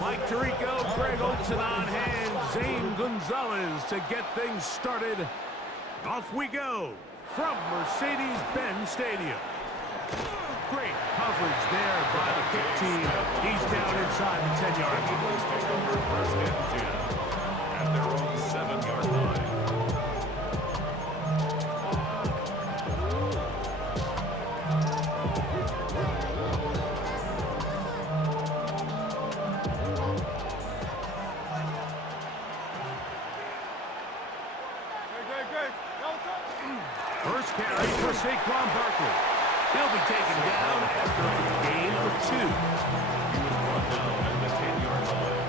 Mike Tirico, Greg Olson on hand, Zane Gonzalez to get things started. Off we go from Mercedes-Benz Stadium. Great coverage there by the kick team. He's down inside the 10-yard line. Eagles take over first and 10 at their own 7-yard line. First carry for Saquon Barkley. He'll be taken down after a gain of 2. He was brought down at the 10-yard line.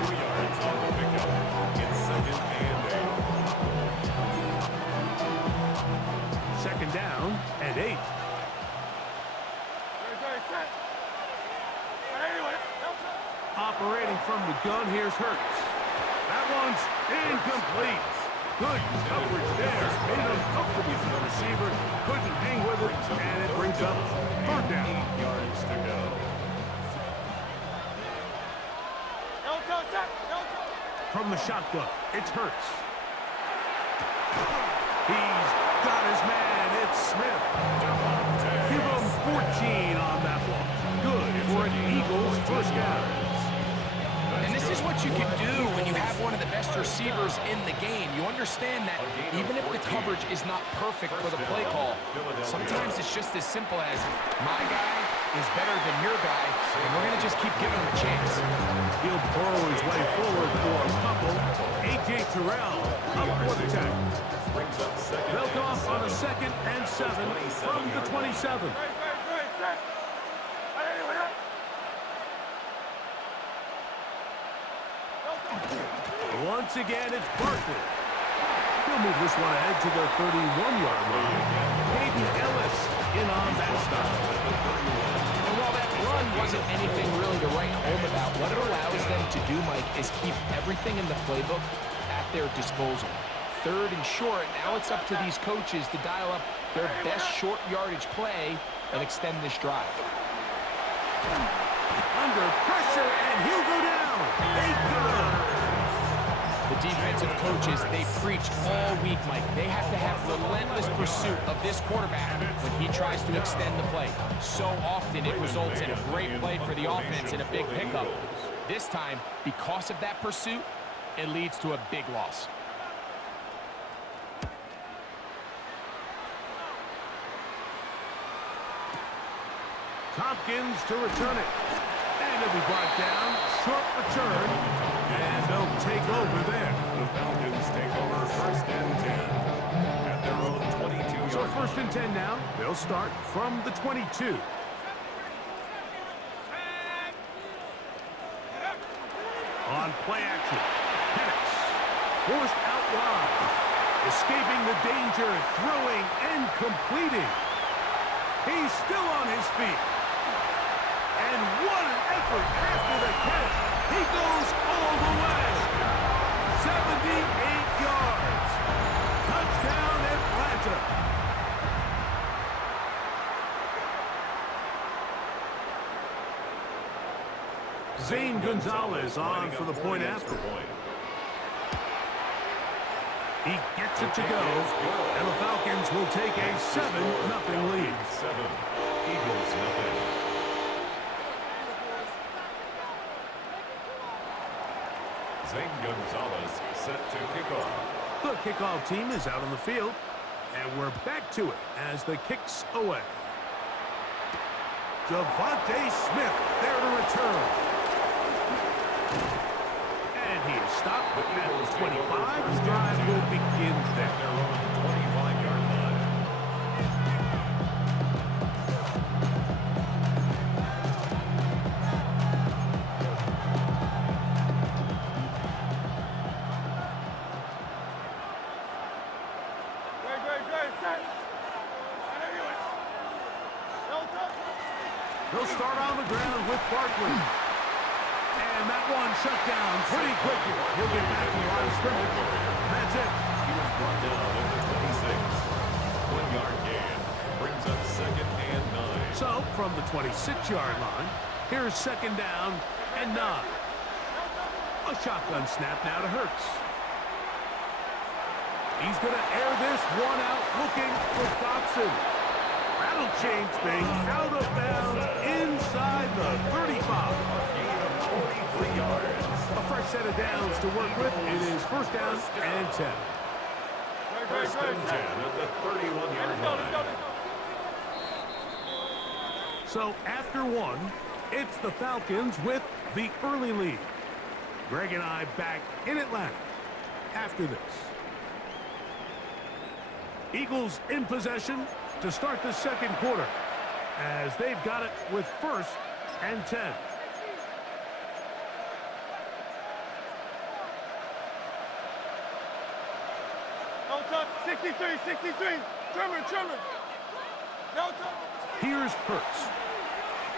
2 yards on the pickup. It's 2nd and 8. Second down and 8. Operating from the gun, here's Hurts. That one's incomplete. Good coverage there. Made him comfortable for the receiver. Couldn't hang with it, and it brings up 3rd down. 8 yards to go. From the shotgun, it's Hurts. He's got his man. It's Smith. Give him 14 on that one. Good for an Eagles first down. And this is what you can do when you have one of the best receivers in the game. You understand that even if the coverage is not perfect for the play call, sometimes it's just as simple as my guy is better than your guy, and we're going to just keep giving him a chance. He'll burrow his way forward for a couple. A.J. Terrell up for the tackle. They'll go off on a 2nd and 7 from the 27. Once again, it's Barkley. He'll move this one ahead to the 31-yard line. Hayden Ellis in on that stop. And while that run wasn't anything really to write home about, what it allows them to do, Mike, is keep everything in the playbook at their disposal. 3rd and short, now it's up to these coaches to dial up their best short yardage play and extend this drive. Under pressure, and he'll go down. They got him. The defensive coaches, they preach all week, Mike. They have to have relentless pursuit of this quarterback when he tries to extend the play. So often it results in a great play for the offense and a big pickup. This time, because of that pursuit, it leads to a big loss. Tompkins to return it. And it'll be brought down. Short return. And they'll take over there. The Falcons take over first and 10 at their own 22-yard So 1st and 10 now. They'll start from the 22. On play action. Penix. Forced out wide. Escaping the danger. Throwing and completing. He's still on his feet. And what an effort after the catch. He goes all the way. 78 yards. Touchdown Atlanta. Zane Gonzalez on for the point after. He gets it to go. And the Falcons will take a 7-0 lead. 7, Eagles nothing. Zane Gonzalez set to kick off. The kickoff team is out on the field, and we're back to it as the kick's away. Devontae Smith there to return. And he is stopped at the 25. The drive will begin there. Their own 25-yard line. They'll start on the ground with Barkley. And that one shut down pretty quickly. He'll get back to the line of scrimmage. And that's it. He was brought down at the 26. 1-yard gain brings up 2nd and 9. So, from the 26-yard line, Here's second down and 9. A shotgun snap now to Hurts. He's going to air this one out, looking for Dotson. That'll change things. Out of bounds inside the 35. 43 yards. A fresh set of downs to work with. It is first down and 10. First and 10 at the 31-yard line. So after one, it's the Falcons with the early lead. Greg and I back in Atlanta after this. Eagles in possession to start the second quarter as they've got it with first and 10. No touch, 63. Trimmer. No touch. Here's Hurts.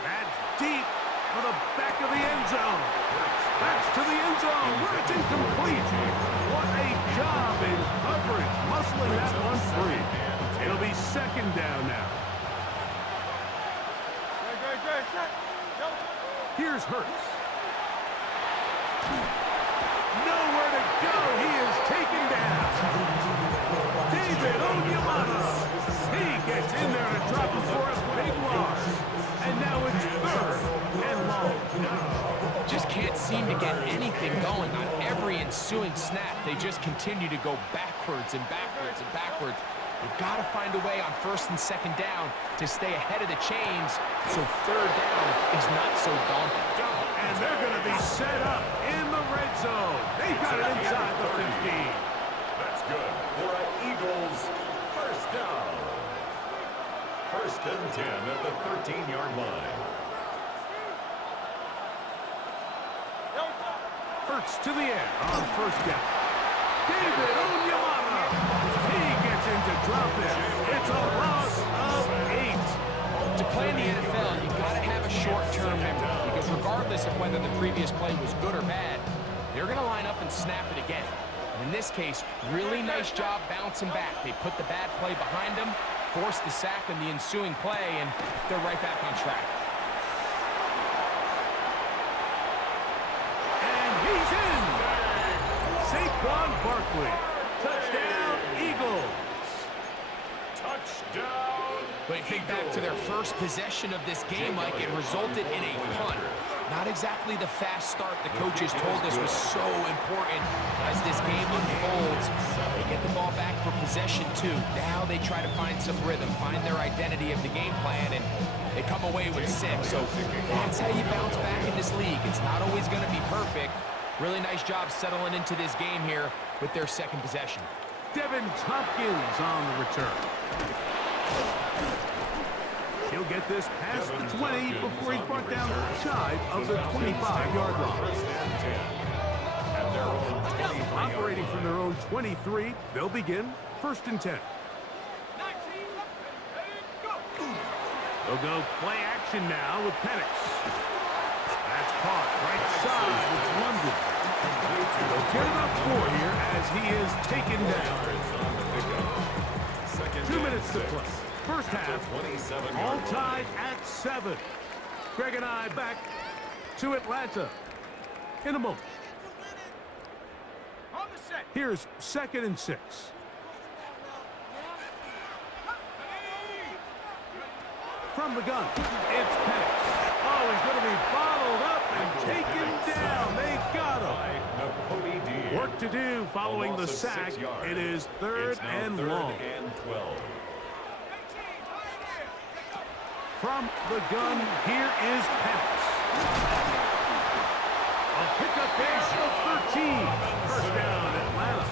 That's deep for the back of the end zone. That's to the end zone where it's incomplete. What a job in coverage, muscling that one free. It'll be second down now. Great. Shot. No. Here's Hurts. Nowhere to go. He is taken down. David Onyemata. He gets in there to drop him for a big loss. And now it's third and long. Just can't seem to get anything going on every ensuing snap. They just continue to go backwards and backwards and backwards. They've got to find a way on first and second down to stay ahead of the chains so third down is not so daunting. And they're going to be set up in the red zone. They've got it inside the 15. That's good for an Eagles first down. First and 10 at the 13-yard line. Hurts to the air on first down. David Onyemata. He gets in to drop it. It's a loss of 8. To play in the NFL, you got to have a short-term memory because regardless of whether the previous play was good or bad, they're going to line up and snap it again. And in this case, really nice job bouncing back. They put the bad play behind them, forced the sack in the ensuing play, and they're right back on track. And he's in. Saquon Barkley. Touchdown, Eagles. Touchdown. But think back to their first possession of this game, Mike, it resulted in a punt. Not exactly the fast start the coaches told us was so important as this game unfolds. They get the ball back for possession too. Now they try to find some rhythm, find their identity of the game plan, and they come away with 6. So that's how you bounce back in this league. It's not always going to be perfect. Really nice job settling into this game here with their second possession. Devin Tompkins on the return. He'll get this past the 20 before he's brought down shy of the 25-yard line. Operating from their own 23, they'll begin first and 10. They'll go play action now with Penix. That's caught right side with London. They'll get it up 4 here as he is taken down. 2 minutes to play. First half, all tied at 7. Greg and I back to Atlanta in a moment. Here's second and 6. From the gun, it's Penix. Oh, he's going to be bottled up and taken down. They got him. Work to do following the sack. It is third and long. From the gun, here is Penix. A pickup pass of 13. First down, Atlanta.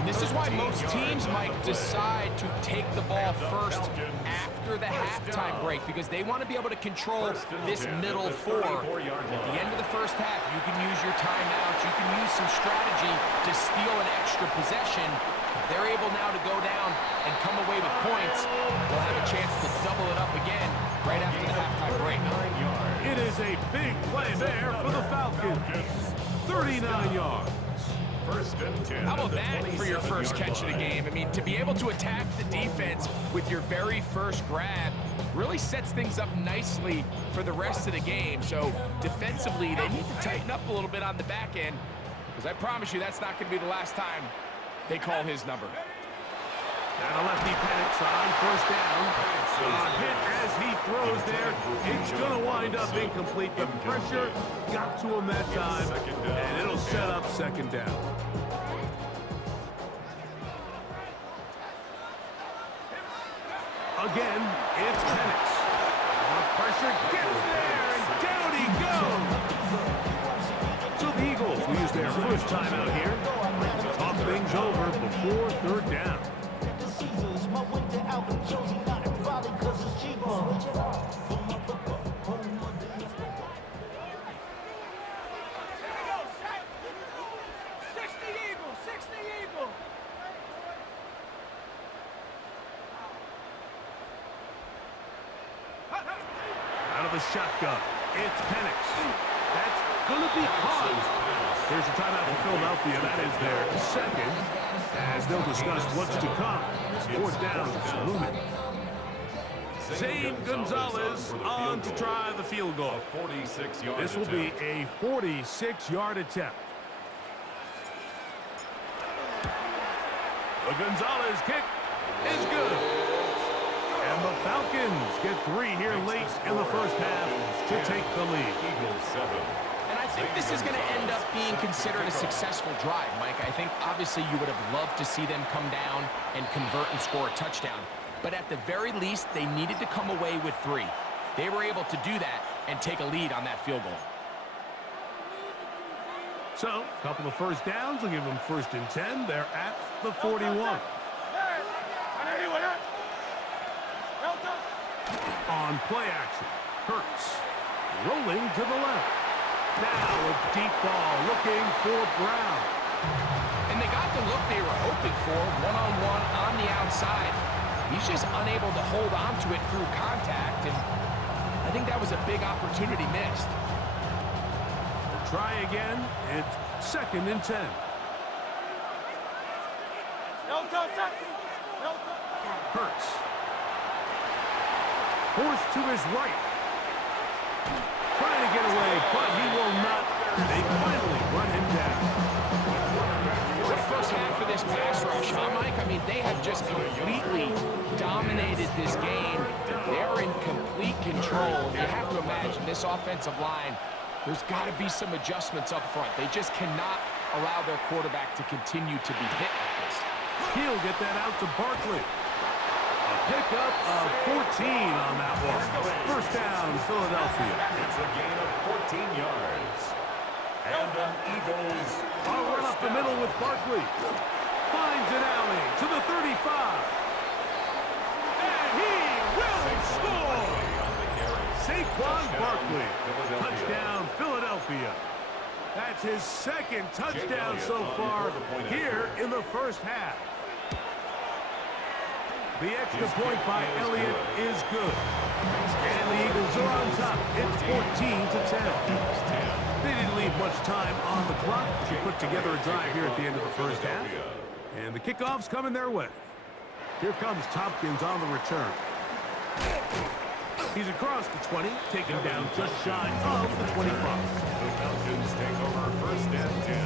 And this is why most teams might decide to take the ball first after the halftime break because they want to be able to control this middle 4. At the end of the first half, you can use your timeouts. You can use some strategy to steal an extra possession. If they're able now to go down and come away with points, they'll have a chance to double it up again right after the halftime break. It is a big play there for the Falcons. 39 yards. How about that for your first catch of the game? I mean, to be able to attack the defense with your very first grab, really sets things up nicely for the rest of the game. So defensively, they need to tighten up a little bit on the back end, because I promise you that's not going to be the last time they call his number. And a lefty Penix on first down. Hit as he throws there. It's going to wind up incomplete. The pressure got to him that time, and it'll set up second down. Again, it's Penix. The pressure gets there, and down he goes. So the Eagles will use their first time out here to talk things over before third down. Out of the shotgun, it's Penix. That's going to be caught. Here's a timeout for Philadelphia. That is their second, as they'll discuss what's to come. Fourth down is looming. Zane Gonzalez on to try the field goal. This will be a 46-yard attempt. The Gonzalez kick is good. And the Falcons get 3 here late in the first half to take the lead. And I think this is going to end up being considered a successful drive, Mike. I think obviously you would have loved to see them come down and convert and score a touchdown. But at the very least, they needed to come away with 3. They were able to do that and take a lead on that field goal. So, a couple of first downs will give them 1st and 10. They're at the 41. On play action, Hurts rolling to the left. Now a deep ball looking for Brown. And they got the look they were hoping for, one-on-one on the outside. He's just unable to hold on to it through contact, and I think that was a big opportunity missed. We'll try again. It's 2nd and 10. Hurts. Forced to his right. Trying to get away, but he will not. They finally run him down. The first half of this pass rush, huh, Mike? I mean, they have just completely dominated this game. They're in complete control. You have to imagine this offensive line, there's got to be some adjustments up front. They just cannot allow their quarterback to continue to be hit like this. He'll get that out to Barkley. A pickup of 14 on that one. First down, Philadelphia. It's a gain of 14 yards. And an Eagles. I'll run up the middle with Barkley. Finds an alley to the 35. And he will score. Saquon Barkley. Touchdown, Philadelphia. That's his 2nd touchdown so far here in the first half. The extra point by Elliott is good. And the Eagles are on top. It's 14-10. They didn't leave much time on the clock to put together a drive here at the end of the first half. And the kickoff's coming their way. Here comes Tompkins on the return. He's across the 20, taken down just shy of the 25. The Falcons take over 1st and 10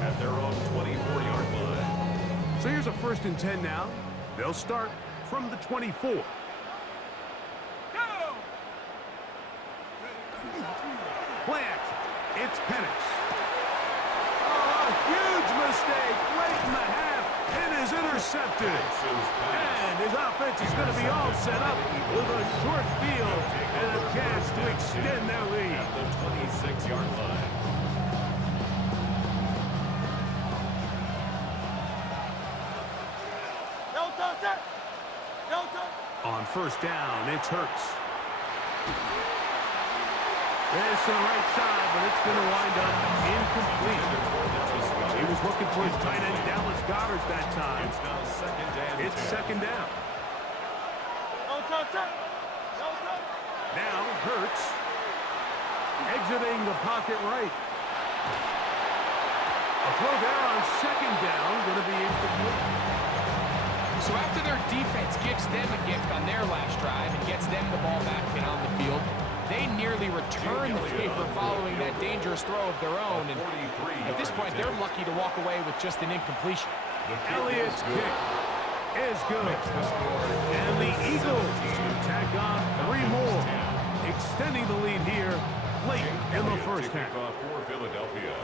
at their own 24-yard line. So here's a 1st and 10 now. They'll start from the 24. Go! Play action. It's Penix. Oh, a huge mistake late in the half. It is intercepted. And his offense is going to be all set up with a short field and a chance to extend their lead. At the 26-yard line. On first down, it's Hurts. It's to the right side, but it's going to wind up incomplete. He was looking for his tight end, Dallas Goedert, that time. It's now 2nd and 10. It's 2nd down. Now Hurts exiting the pocket right. A throw there on 2nd down, going to be incomplete. So after their defense gives them a gift on their last drive and gets them the ball back and on the field, they nearly return the favor following that dangerous throw of their own. And at this point, they're lucky to walk away with just an incompletion. Elliott's kick is good. And the Eagles tack on 3 more, extending the lead here late in the first half. For Philadelphia.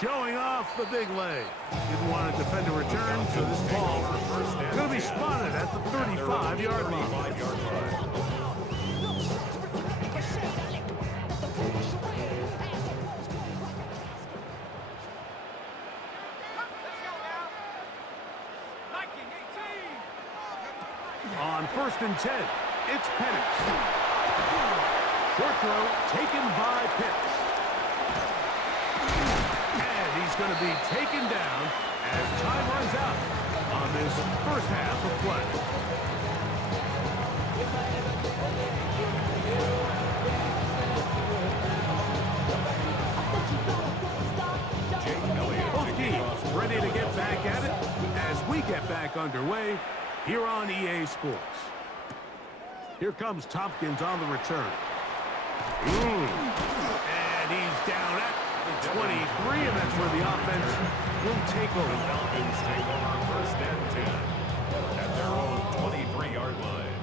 Showing off the big leg. Didn't want to defend a return, so this ball is going to be spotted at the 35-yard line. On 1st and 10, it's Penix. Short throw taken by Pitts. And he's going to be taken down as time runs out on this first half of play. Both teams ready to get back at it as we get back underway here on EA Sports. Here comes Tompkins on the return. And he's down at the 23, and that's where the offense will take over. The Falcons take over 1st and 10 at their own 23-yard line.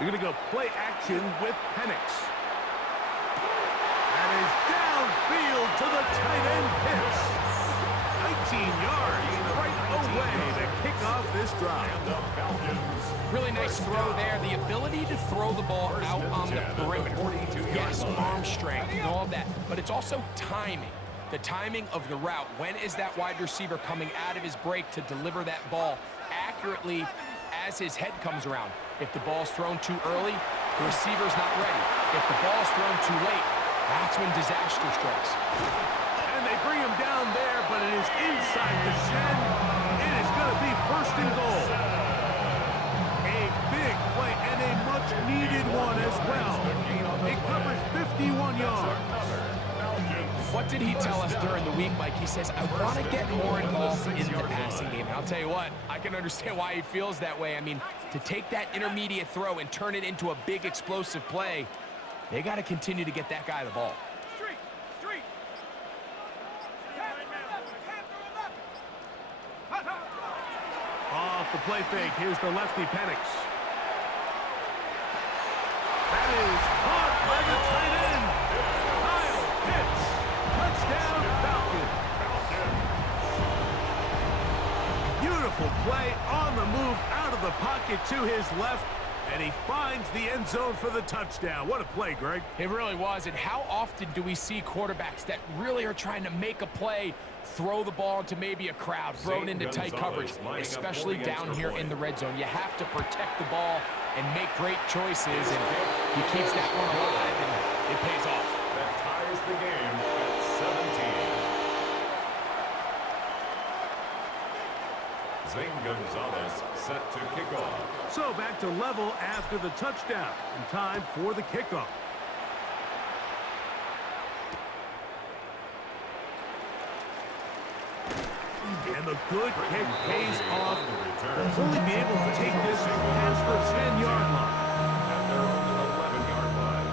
We're going to go play action with Penix. That is downfield to the tight end Pitts. 19 yards right away to kick off this drive. And the Falcons. Really nice throw there. The ability to throw the ball out on the perimeter. Yes, arm strength and all of that, but it's also timing. The timing of the route. When is that wide receiver coming out of his break to deliver that ball accurately as his head comes around? If the ball's thrown too early, the receiver's not ready. If the ball's thrown too late, that's when disaster strikes. And they bring him down there, but it is inside the 10. It is going to be 1st and goal. A big play and a much-needed one as well. It covers 51 yards. What did he tell us during the week, Mike? He says, I want to get more involved in the passing game. And I'll tell you what, I can understand why he feels that way. I mean, to take that intermediate throw and turn it into a big explosive play, they got to continue to get that guy the ball. Off the play fake, here's the lefty Penix. That is caught by the tight end, Kyle Pitts. Touchdown, Falcons. Beautiful play on the move out of the pocket to his left, and he finds the end zone for the touchdown. What a play, Greg. It really was, and how often do we see quarterbacks that really are trying to make a play, throw the ball into maybe a crowd, throw it into tight coverage, especially down here in the red zone. You have to protect the ball and make great choices, and he keeps that one alive, and it pays off. That ties the game at 17. Zane Gonzalez set to kick off. So back to level after the touchdown, and time for the kickoff. And the good kick pays off. They'll only be able to take this past the 10-yard line. At their own 11-yard line.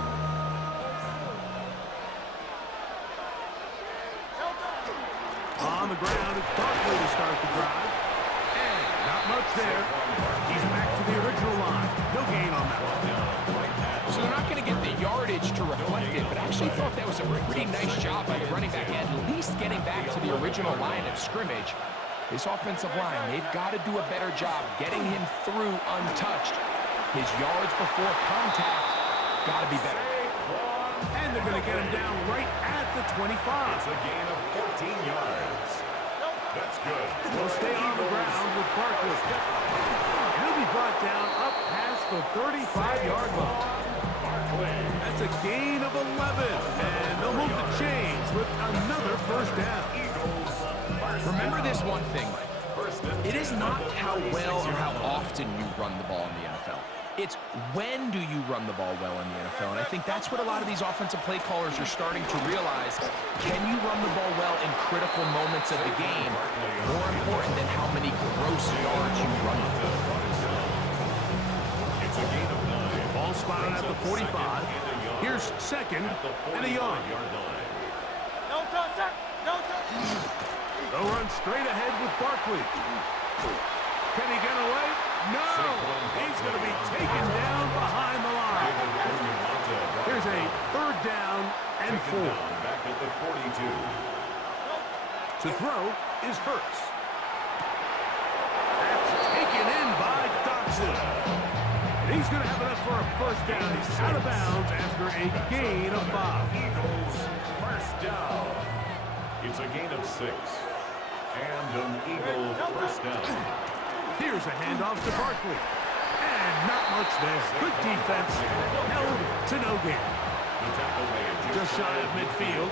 On the ground, it's Barkley to start the drive. And not much there. He's back to the original line. No gain on that one. So they're not going to get the yardage to reflect it, but I actually thought that was a pretty nice job by the running back, at least getting back to the original line of scrimmage. This offensive line, they've got to do a better job getting him through untouched. His yards before contact got to be better. And they're going to get him down right at the 25. It's a gain of 14 yards. That's good. They'll stay on the ground with Barkley. And he'll be brought down up past the 35-yard line. That's a gain of 11. And they'll move the chains with another first down. Remember this one thing, Mike. It is not how well or how often you run the ball in the NFL. It's when do you run the ball well in the NFL? And I think that's what a lot of these offensive play callers are starting to realize. Can you run the ball well in critical moments of the game? More important than how many gross yards you run for. It's a gain of 9. Ball spotted at the 45. Here's second and a yard. No touch, no touch. They'll run straight ahead with Barkley. Can he get away? No! He's going to be taken down behind the line. Here's a third down and 4. Back at the 42. To throw is Hurts. That's taken in by Dodson. And he's going to have enough for a first down. He's out of bounds after a gain of 5. Eagles first down. It's a gain of 6. And an Eagle first down. Here's a handoff to Barkley. And not much there. Good defense. Held to no gain. Just shy of midfield.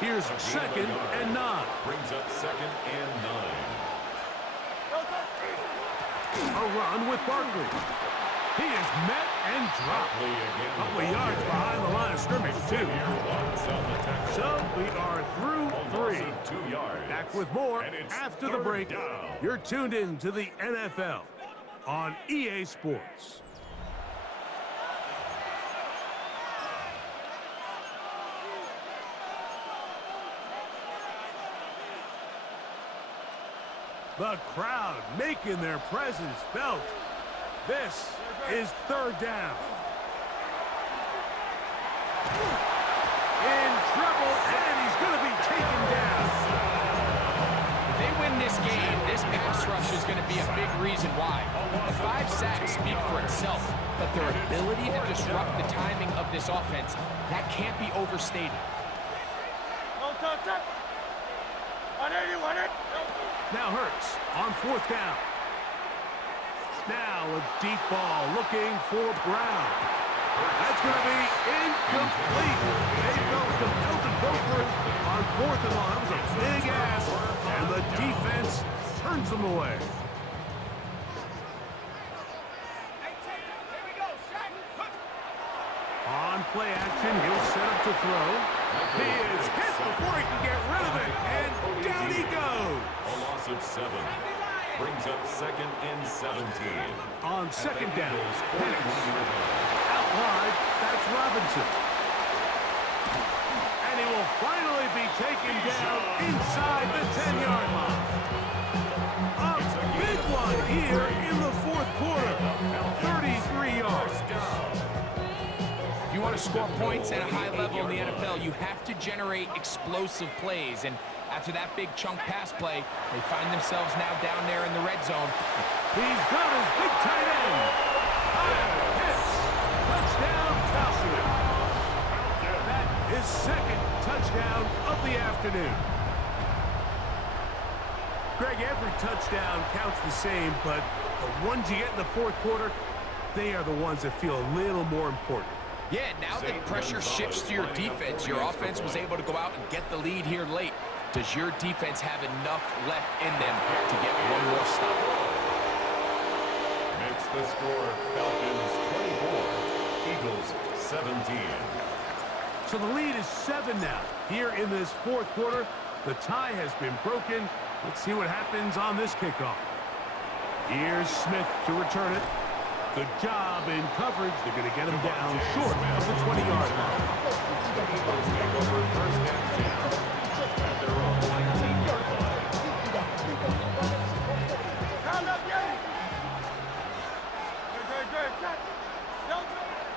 Here's second and 9. Brings up second and 9. A run with Barkley. He is met and dropped. A couple of yards behind the line of scrimmage, too. So we are through 3. 2 yards. Back with more after the break. You're tuned in to the NFL on EA Sports. The crowd making their presence felt. This is third down. In trouble, and he's going to be taken down. If they win this game, this pass rush is going to be a big reason why. The 5 sacks speak for itself, but their ability to disrupt the timing of this offense, that can't be overstated. No touch, Now Hurts on fourth down. Now a deep ball looking for Brown. That's going to be incomplete. They felt compelled to go for it on fourth and long. That was a big ask, and the defense turns them away. On play action, he'll set up to throw. He is hit before he can get rid of it, and down he goes. A loss of 7. Brings up second and 17. On second down, Penix. Out wide, that's Robinson. And he will finally be taken down inside the 10-yard line. A big one here in the fourth quarter. 33 yards. If you want to score points at a high level in the NFL, you have to generate explosive plays. And after that big chunk pass play, they find themselves now down there in the red zone. He's got his big tight end. Hits. Touchdown, Falcons. That is second touchdown of the afternoon. Greg, every touchdown counts the same, but the ones you get in the fourth quarter, they are the ones that feel a little more important. Yeah, now that pressure shifts to your defense, your offense was able to go out and get the lead here late. Does your defense have enough left in them to get one more stop? Makes the score Falcons 24, Eagles 17. So the lead is 7 now. Here in this fourth quarter, the tie has been broken. Let's see what happens on this kickoff. Here's Smith to return it. Good job in coverage. They're going to get him down short of the 20-yard line. Eagles take over first and 10 at their own 19-yard line.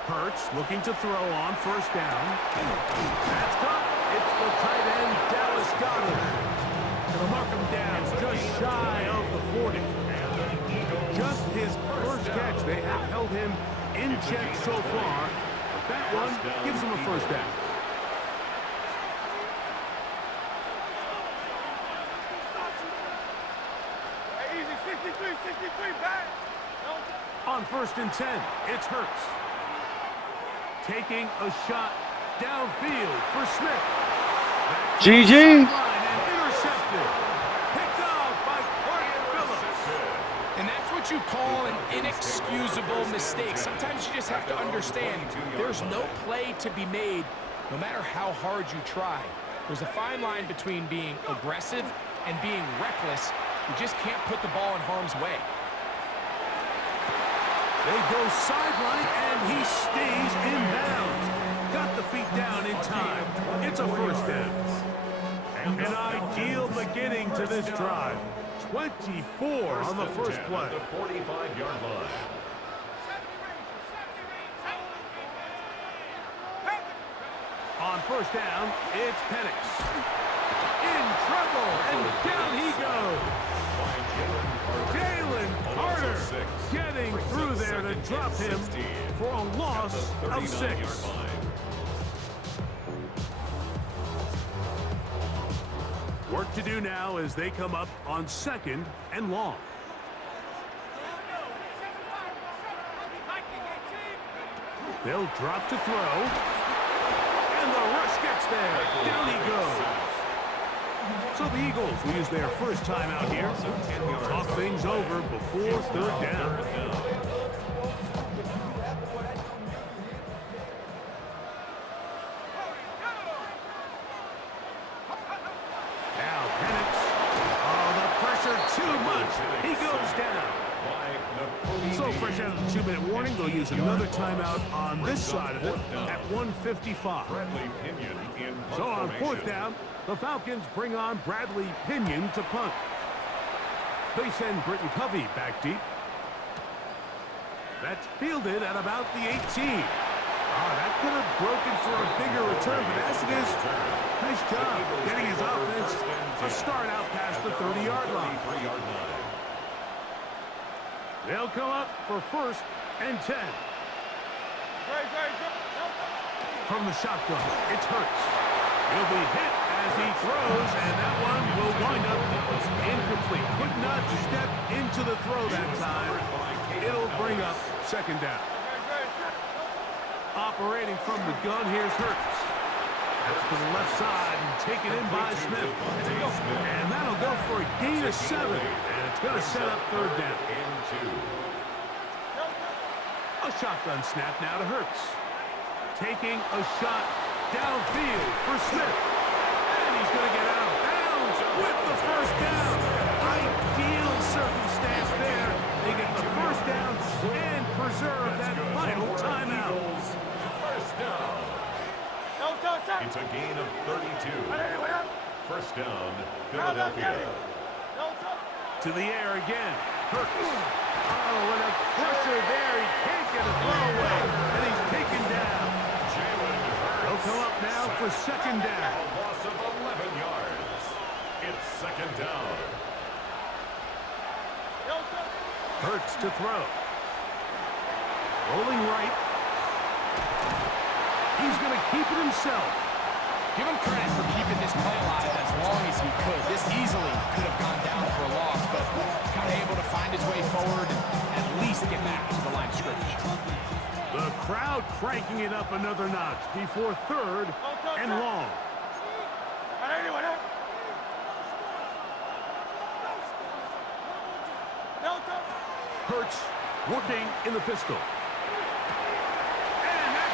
Hurts looking to throw on first down. That's caught. It's the tight end, Dallas Goedert. They'll mark him down just shy of the 40. Just his first catch. They have held him in check so far. But that one gives him a first down. Easy, 63, back. On first and 10, it's Hurts. Taking a shot downfield for Smith. GG. And intercepted. Picked off by Clark Phillips. And that's what what you call an inexcusable mistake. Sometimes you just have to understand there's no play to be made, no matter how hard you try. There's a fine line between being aggressive and being reckless. You just can't put the ball in harm's way. They go sideline, and he stays in bounds. Got the feet down in time. It's a first down. An ideal beginning to this drive. 24 on the first play. The 45-yard line. On first down, it's Penix. In trouble, and down he goes. Jalen Carter getting through there to drop him for a loss of 6. Work to do now as they come up on 2nd and long. They'll drop to throw. And the rush gets there. Down he goes. So the Eagles will use their first time out here. Talk things over before 3rd down. Now Penix. Oh, the pressure too much. He goes down. So fresh out of the 2-minute warning, they'll use another timeout on this side of it at 1:55. So on 4th down, the Falcons bring on Bradley Pinion to punt. They send Britton Covey back deep. That's fielded at about the 18. That could have broken for a bigger return, but as it is, nice job getting his offense a start out past the 30-yard line. They'll come up for 1st and 10. From the shotgun, it's Hurts. He'll be hit as he throws, and that one will wind up incomplete. Could not step into the throw that time. It'll bring up 2nd down. Operating from the gun, here's Hurts. That's to the left side and taken in by Smith. And that'll go for a gain of 7. And it's going to set up 3rd down. A shotgun snap now to Hurts. Taking a shot downfield for Smith. And he's going to get out of bounds with the 1st down. Ideal circumstance there. They get the 1st down and preserve that final timeout. 1st down. It's a gain of 32. 1st down, Philadelphia. To the air again. Hurts. Oh, and a pressure there. He can't get a throw away. And he's taken down. They'll come up now for 2nd down. A loss of 11 yards. It's 2nd down. Hurts to throw. Rolling right. He's going to keep it himself. Give him credit for keeping this play alive as long as he could. This easily could have gone down for a loss, but he's kind of able to find his way forward and at least get back to the line of scrimmage. The crowd cranking it up another notch before 3rd and long. Hurts working in the pistol.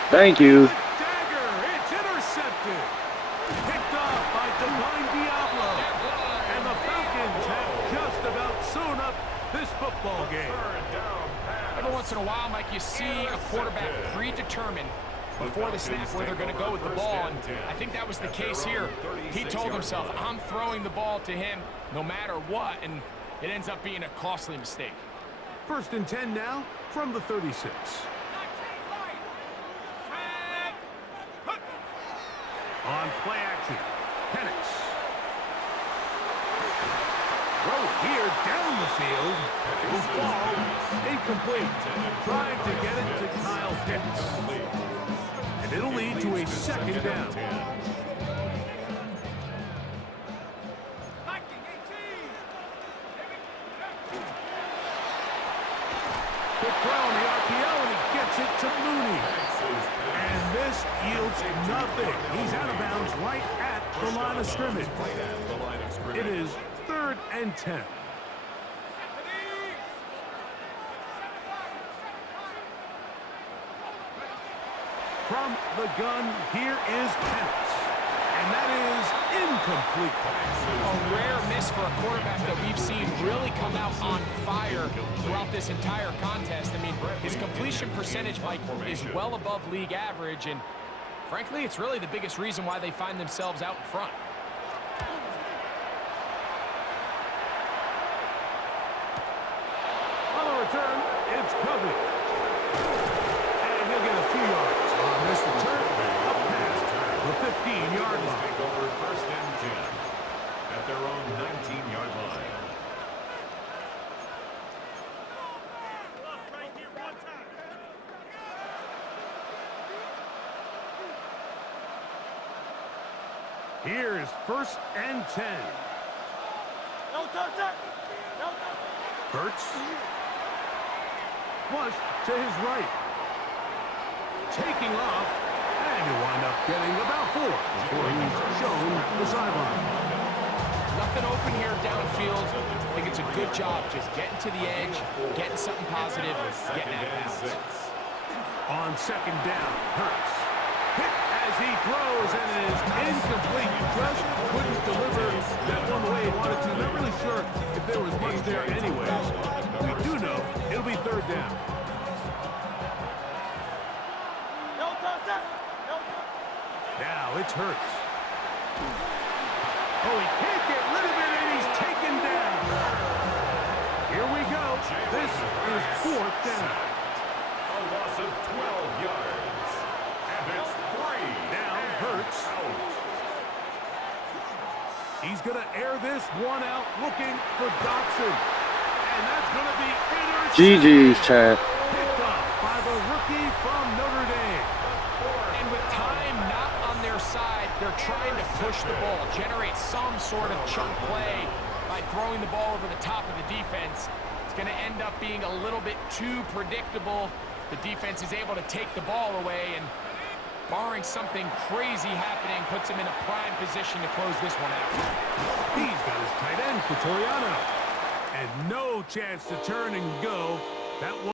Thank you. Dagger, it's intercepted. Picked off by Divine Diablo. And the Falcons have just about sewn up this football game. Every once in a while, Mike, you see a quarterback predetermined before the snap where they're going to go with the ball, and I think that was the case here. He told himself, I'm throwing the ball to him no matter what, and it ends up being a costly mistake. 1st and 10 now from the 36. On play action, Penix. Throw here down the field. Will fall. Incomplete. Trying to get it to Kyle Pitts. And it'll lead to a 2nd down. Quick throw on the RPO, and he gets it to Mooney. And this yields nothing. He's out of bounds right at the line of scrimmage. It is 3rd and 10. From the gun, here is Penix. And that is incomplete. A rare miss for a quarterback that we've seen really come out on fire throughout this entire contest. I mean, his completion percentage, Mike, is well above league average, and frankly, it's really the biggest reason why they find themselves out in front. On the return, it's Covey. And he'll get a few yards on this return, up past the 15-yard line. Take over 1st and 10 at their own 19-yard line. Here's 1st and 10. No touch, sir. No touch. Hurts. Flushed to his right. Taking off. And he'll wind up getting about 4 before he's shown the sideline. Nothing open here downfield. I think it's a good job just getting to the edge, getting something positive, getting out of bounds. On 2nd down, Hurts. Hit as he throws, and it is incomplete. Just couldn't deliver that one the way he wanted to. Not really sure if there was much there anyways. We do know it'll be 3rd down. No touch, sir. No touch. Now it's Hurts. Oh, he can't get rid of it, and he's taken down. Here we go. This is 4th down. A loss of 12 yards. And it's 3. Now Hurts. He's going to air this one out, looking for Dotson. And that's going to be intercepted. GG's, Chad. Picked up by the rookie from Notre Dame. And with time not on their side, they're trying to push the ball, generate some sort of chunk play by throwing the ball over the top of the defense. It's going to end up being a little bit too predictable. The defense is able to take the ball away, and barring something crazy happening, puts him in a prime position to close this one out. He's got his tight end, Cotoriano. And no chance to turn and go. That